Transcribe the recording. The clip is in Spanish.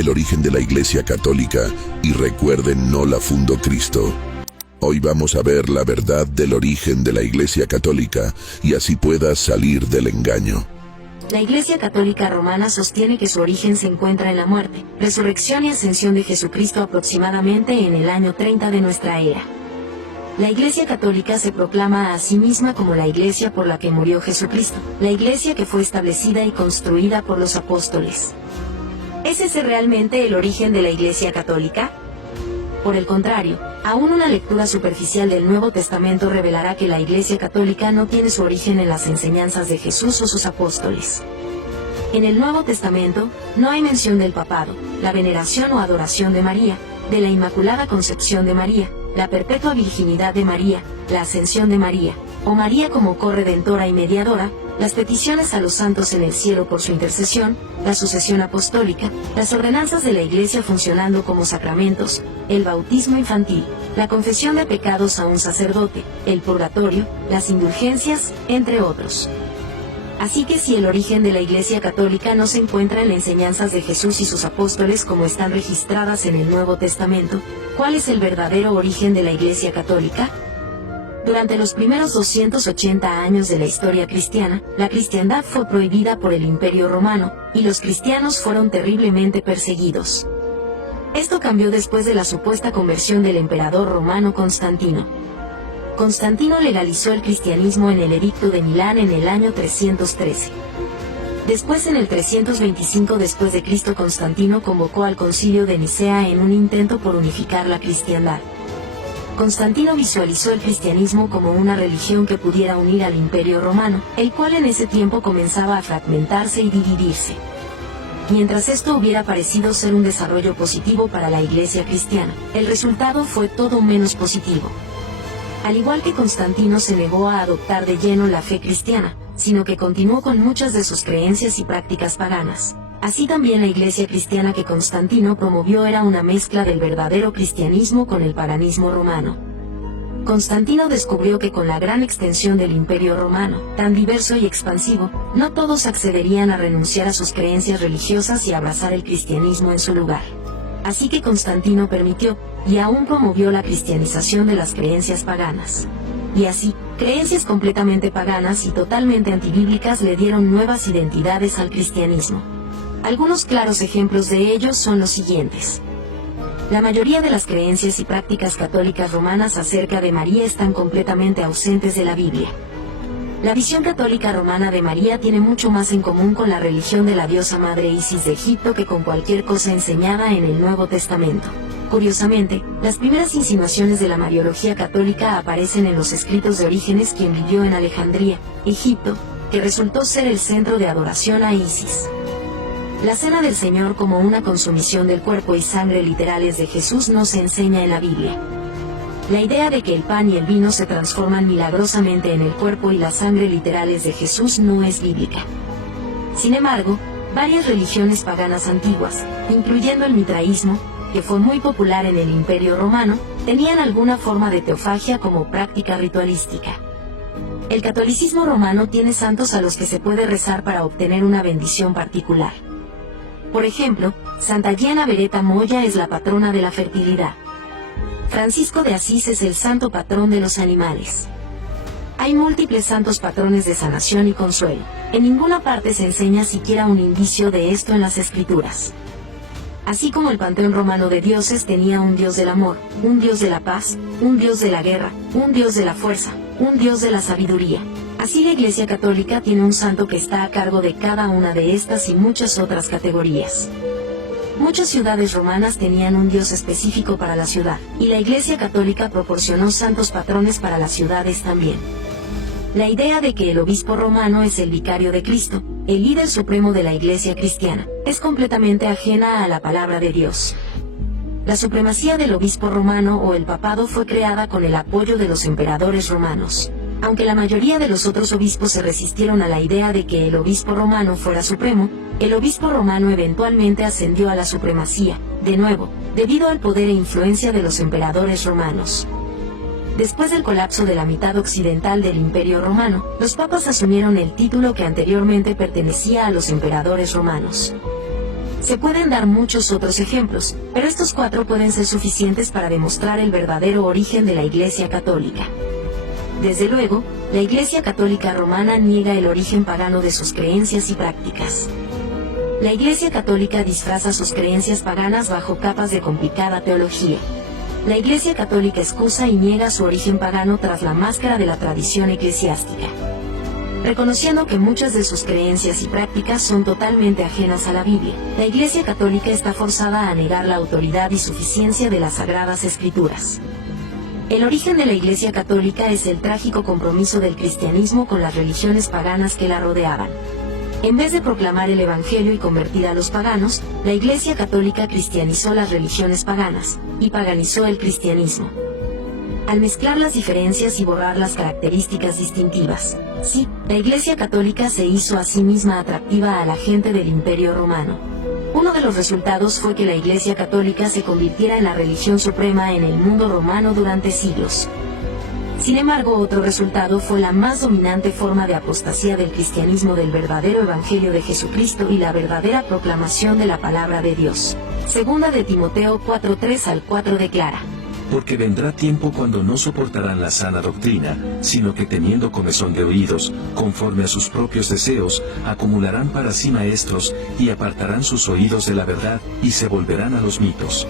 el origen de la Iglesia Católica, y recuerden, no la fundó Cristo. Hoy vamos a ver la verdad del origen de la Iglesia Católica, y así puedas salir del engaño. La Iglesia Católica Romana sostiene que su origen se encuentra en la muerte, resurrección y ascensión de Jesucristo aproximadamente en el año 30 de nuestra era. La Iglesia Católica se proclama a sí misma como la Iglesia por la que murió Jesucristo, la Iglesia que fue establecida y construida por los apóstoles. ¿Es ese realmente el origen de la Iglesia Católica? Por el contrario, aún una lectura superficial del Nuevo Testamento revelará que la Iglesia Católica no tiene su origen en las enseñanzas de Jesús o sus apóstoles. En el Nuevo Testamento, no hay mención del papado, la veneración o adoración de María, de la Inmaculada Concepción de María, la perpetua virginidad de María, la ascensión de María, o María como corredentora y mediadora, las peticiones a los santos en el cielo por su intercesión, la sucesión apostólica, las ordenanzas de la Iglesia funcionando como sacramentos, el bautismo infantil, la confesión de pecados a un sacerdote, el purgatorio, las indulgencias, entre otros. Así que si el origen de la Iglesia Católica no se encuentra en las enseñanzas de Jesús y sus apóstoles como están registradas en el Nuevo Testamento, ¿cuál es el verdadero origen de la Iglesia Católica? Durante los primeros 280 años de la historia cristiana, la cristiandad fue prohibida por el Imperio Romano, y los cristianos fueron terriblemente perseguidos. Esto cambió después de la supuesta conversión del emperador romano Constantino. Constantino legalizó el cristianismo en el Edicto de Milán en el año 313. Después, en el 325 después de Cristo, Constantino convocó al Concilio de Nicea en un intento por unificar la cristiandad. Constantino visualizó el cristianismo como una religión que pudiera unir al Imperio Romano, el cual en ese tiempo comenzaba a fragmentarse y dividirse. Mientras esto hubiera parecido ser un desarrollo positivo para la Iglesia cristiana, el resultado fue todo menos positivo. Al igual que Constantino se negó a adoptar de lleno la fe cristiana, sino que continuó con muchas de sus creencias y prácticas paganas. Así también la Iglesia cristiana que Constantino promovió era una mezcla del verdadero cristianismo con el paganismo romano. Constantino descubrió que con la gran extensión del Imperio Romano, tan diverso y expansivo, no todos accederían a renunciar a sus creencias religiosas y abrazar el cristianismo en su lugar. Así que Constantino permitió, y aún promovió la cristianización de las creencias paganas. Y así, creencias completamente paganas y totalmente antibíblicas le dieron nuevas identidades al cristianismo. Algunos claros ejemplos de ellos son los siguientes. La mayoría de las creencias y prácticas católicas romanas acerca de María están completamente ausentes de la Biblia. La visión católica romana de María tiene mucho más en común con la religión de la diosa madre Isis de Egipto que con cualquier cosa enseñada en el Nuevo Testamento. Curiosamente, las primeras insinuaciones de la Mariología católica aparecen en los escritos de Orígenes, quien vivió en Alejandría, Egipto, que resultó ser el centro de adoración a Isis. La cena del Señor como una consumición del cuerpo y sangre literales de Jesús no se enseña en la Biblia. La idea de que el pan y el vino se transforman milagrosamente en el cuerpo y la sangre literales de Jesús no es bíblica. Sin embargo, varias religiones paganas antiguas, incluyendo el mitraísmo, que fue muy popular en el Imperio Romano, tenían alguna forma de teofagia como práctica ritualística. El catolicismo romano tiene santos a los que se puede rezar para obtener una bendición particular. Por ejemplo, Santa Gianna Beretta Moya es la patrona de la fertilidad. Francisco de Asís es el santo patrón de los animales. Hay múltiples santos patrones de sanación y consuelo. En ninguna parte se enseña siquiera un indicio de esto en las escrituras. Así como el panteón romano de dioses tenía un dios del amor, un dios de la paz, un dios de la guerra, un dios de la fuerza, un dios de la sabiduría. Así la Iglesia Católica tiene un santo que está a cargo de cada una de estas y muchas otras categorías. Muchas ciudades romanas tenían un dios específico para la ciudad, y la Iglesia Católica proporcionó santos patrones para las ciudades también. La idea de que el obispo romano es el vicario de Cristo, el líder supremo de la Iglesia cristiana, es completamente ajena a la palabra de Dios. La supremacía del obispo romano o el papado fue creada con el apoyo de los emperadores romanos. Aunque la mayoría de los otros obispos se resistieron a la idea de que el obispo romano fuera supremo, el obispo romano eventualmente ascendió a la supremacía, de nuevo, debido al poder e influencia de los emperadores romanos. Después del colapso de la mitad occidental del Imperio Romano, los papas asumieron el título que anteriormente pertenecía a los emperadores romanos. Se pueden dar muchos otros ejemplos, pero estos 4 pueden ser suficientes para demostrar el verdadero origen de la Iglesia Católica. Desde luego, la Iglesia Católica Romana niega el origen pagano de sus creencias y prácticas. La Iglesia Católica disfraza sus creencias paganas bajo capas de complicada teología. La Iglesia Católica excusa y niega su origen pagano tras la máscara de la tradición eclesiástica. Reconociendo que muchas de sus creencias y prácticas son totalmente ajenas a la Biblia, la Iglesia Católica está forzada a negar la autoridad y suficiencia de las Sagradas Escrituras. El origen de la Iglesia Católica es el trágico compromiso del cristianismo con las religiones paganas que la rodeaban. En vez de proclamar el Evangelio y convertir a los paganos, la Iglesia Católica cristianizó las religiones paganas, y paganizó el cristianismo. Al mezclar las diferencias y borrar las características distintivas, sí, la Iglesia Católica se hizo a sí misma atractiva a la gente del Imperio Romano. Uno de los resultados fue que la Iglesia Católica se convirtiera en la religión suprema en el mundo romano durante siglos. Sin embargo, otro resultado fue la más dominante forma de apostasía del cristianismo del verdadero Evangelio de Jesucristo y la verdadera proclamación de la palabra de Dios. Segunda de Timoteo 4:3 al 4 declara: Porque vendrá tiempo cuando no soportarán la sana doctrina, sino que teniendo comezón de oídos, conforme a sus propios deseos, acumularán para sí maestros, y apartarán sus oídos de la verdad, y se volverán a los mitos.